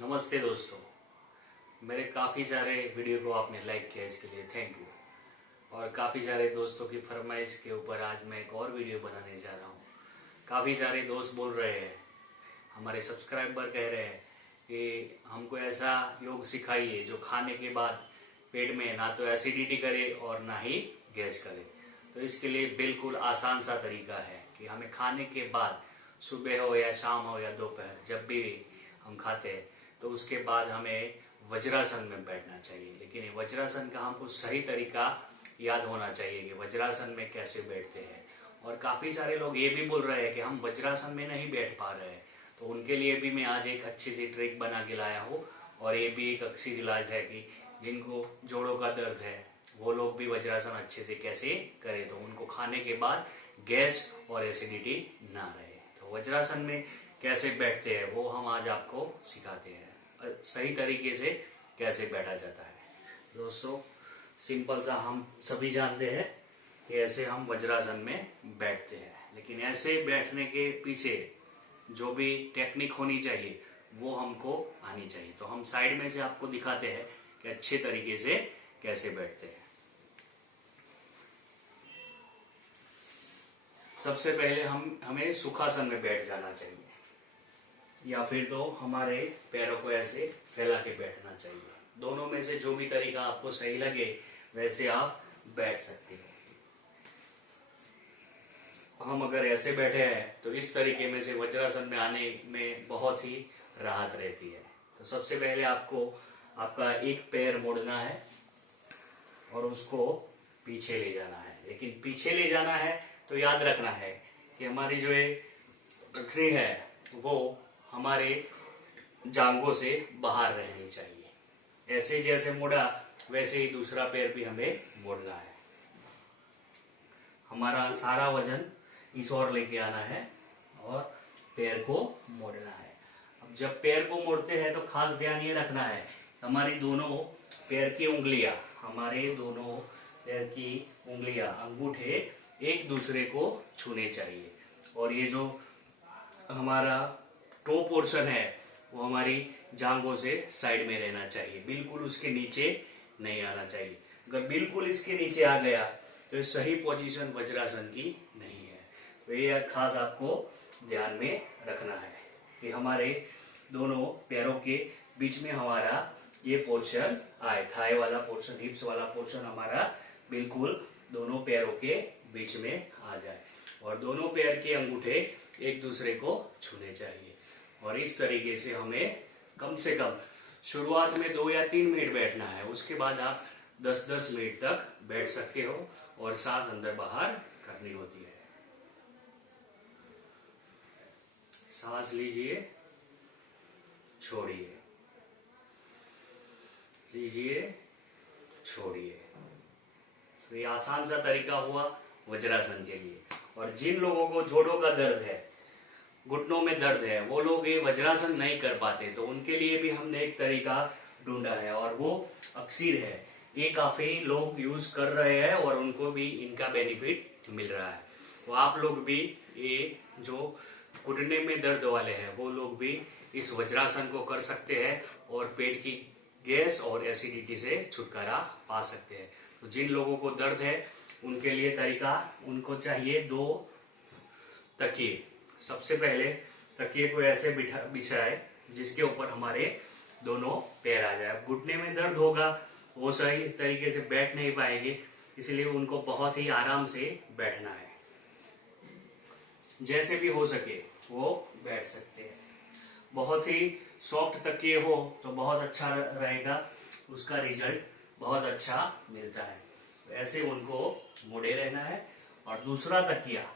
नमस्ते दोस्तों, मेरे काफ़ी सारे वीडियो को आपने लाइक किया, इसके लिए थैंक यू। और काफ़ी सारे दोस्तों की फरमाइश के ऊपर आज मैं एक और वीडियो बनाने जा रहा हूँ। काफ़ी सारे दोस्त बोल रहे हैं, हमारे सब्सक्राइबर कह रहे हैं कि हमको ऐसा योग सिखाइए जो खाने के बाद पेट में ना तो एसिडिटी करे और ना ही गैस करे। तो इसके लिए बिल्कुल आसान सा तरीका है कि हमें खाने के बाद, सुबह हो या शाम हो या दोपहर, जब भी हम खाते हैं तो उसके बाद हमें वज्रासन में बैठना चाहिए। लेकिन ये वज्रासन का हमको सही तरीका याद होना चाहिए कि वज्रासन में कैसे बैठते हैं। और काफ़ी सारे लोग ये भी बोल रहे हैं कि हम वज्रासन में नहीं बैठ पा रहे हैं, तो उनके लिए भी मैं आज एक अच्छी सी ट्रिक बना के लाया हूँ। और ये भी एक अच्छी इलाज है कि जिनको जोड़ों का दर्द है वो लोग भी वज्रासन अच्छे से कैसे करें, तो उनको खाने के बाद गैस और एसिडिटी ना रहे। तो वज्रासन में कैसे बैठते हैं वो हम आज आपको सिखाते हैं, सही तरीके से कैसे बैठा जाता है। दोस्तों, सिंपल सा हम सभी जानते हैं कि ऐसे हम वज्रासन में बैठते हैं, लेकिन ऐसे बैठने के पीछे जो भी टेक्निक होनी चाहिए वो हमको आनी चाहिए। तो हम साइड में से आपको दिखाते हैं कि अच्छे तरीके से कैसे बैठते हैं। सबसे पहले हमें सुखासन में बैठ जाना चाहिए, या फिर तो हमारे पैरों को ऐसे फैला के बैठना चाहिए। दोनों में से जो भी तरीका आपको सही लगे वैसे आप बैठ सकते हैं। हम अगर ऐसे बैठे हैं तो इस तरीके में से वज्रासन में आने में बहुत ही राहत रहती है। तो सबसे पहले आपको आपका एक पैर मोड़ना है और उसको पीछे ले जाना है। लेकिन पीछे ले जाना है तो याद रखना है कि हमारी जो ये गठरी है वो हमारे जांघों से बाहर रहनी चाहिए। ऐसे जैसे मोड़ा वैसे ही दूसरा पैर भी हमें मोड़ना है। हमारा सारा वजन इस ओर लेके आना है और पैर को मोड़ना है। अब जब पैर को मोड़ते हैं तो खास ध्यान ये रखना है, हमारी दोनों पैर की उंगलियां, अंगूठे एक दूसरे को छूने चाहिए। और ये जो हमारा टो पोर्शन है वो हमारी जांघों से साइड में रहना चाहिए, बिल्कुल उसके नीचे नहीं आना चाहिए। अगर बिल्कुल इसके नीचे आ गया तो ये सही पोजीशन वज्रासन की नहीं है। तो ये खास आपको ध्यान में रखना है कि हमारे दोनों पैरों के बीच में हमारा ये पोर्शन आए, थाई वाला पोर्शन, हिप्स वाला पोर्शन हमारा बिल्कुल दोनों पैरों के बीच में आ जाए और दोनों पैर के अंगूठे एक दूसरे को छूने चाहिए। और इस तरीके से हमें कम से कम शुरुआत में 2 या 3 मिनट बैठना है। उसके बाद आप 10-10 मिनट तक बैठ सकते हो और सांस अंदर बाहर करनी होती है। सांस लीजिए, छोड़िए, लीजिए, छोड़िए। तो ये आसान सा तरीका हुआ वज्रासन के लिए। और जिन लोगों को जोड़ों का दर्द है, घुटनों में दर्द है, वो लोग ये वज्रासन नहीं कर पाते, तो उनके लिए भी हमने एक तरीका ढूंढा है और वो अक्सीर है। ये काफी लोग यूज कर रहे हैं और उनको भी इनका बेनिफिट मिल रहा है। तो आप लोग भी, ये जो घुटने में दर्द वाले हैं वो लोग भी इस वज्रासन को कर सकते हैं और पेट की गैस और एसिडिटी से छुटकारा पा सकते हैं। तो जिन लोगों को दर्द है उनके लिए तरीका, उनको चाहिए 2 तकिए। सबसे पहले तकिए को ऐसे बिछाए जिसके ऊपर हमारे दोनों पैर आ जाए। अब घुटने में दर्द होगा, वो सही तरीके से बैठ नहीं पाएंगे, इसलिए उनको बहुत ही आराम से बैठना है। जैसे भी हो सके वो बैठ सकते हैं। बहुत ही सॉफ्ट तकिए हो तो बहुत अच्छा रहेगा, उसका रिजल्ट बहुत अच्छा मिलता है। तो ऐसे उनको मुड़े रहना है और दूसरा तकिया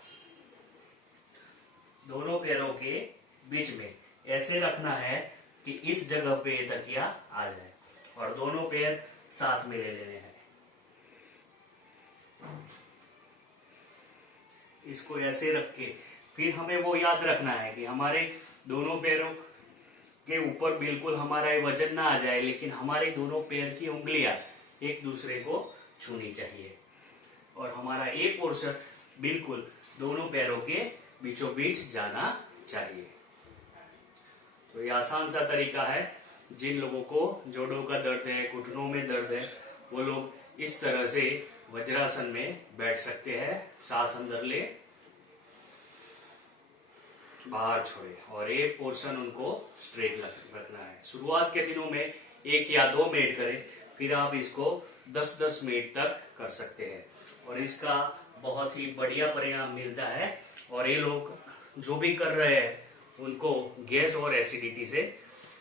दोनों पैरों के बीच में ऐसे रखना है कि इस जगह पे ये तकिया आ जाए और दोनों पैर साथ में ले लेने हैं। इसको ऐसे रख के फिर हमें वो याद रखना है कि हमारे दोनों पैरों के ऊपर बिल्कुल हमारा वजन ना आ जाए, लेकिन हमारे दोनों पैर की उंगलियां एक दूसरे को छूनी चाहिए और हमारा एक पोर्शन बिल्कुल दोनों पैरों के बीचों बीच जाना चाहिए। तो ये आसान सा तरीका है जिन लोगों को जोड़ों का दर्द है, घुटनों में दर्द है, वो लोग इस तरह से वज्रासन में बैठ सकते हैं। सांस अंदर ले, बाहर छोड़े और एक पोर्शन उनको स्ट्रेट रखना है। शुरुआत के दिनों में 1 या 2 मिनट करें, फिर आप इसको 10-10 मिनट तक कर सकते हैं और इसका बहुत ही बढ़िया परिणाम मिलता है। और ये लोग जो भी कर रहे हैं उनको गैस और एसिडिटी से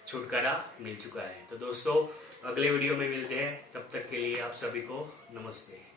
छुटकारा मिल चुका है। तो दोस्तों, अगले वीडियो में मिलते हैं, तब तक के लिए आप सभी को नमस्ते।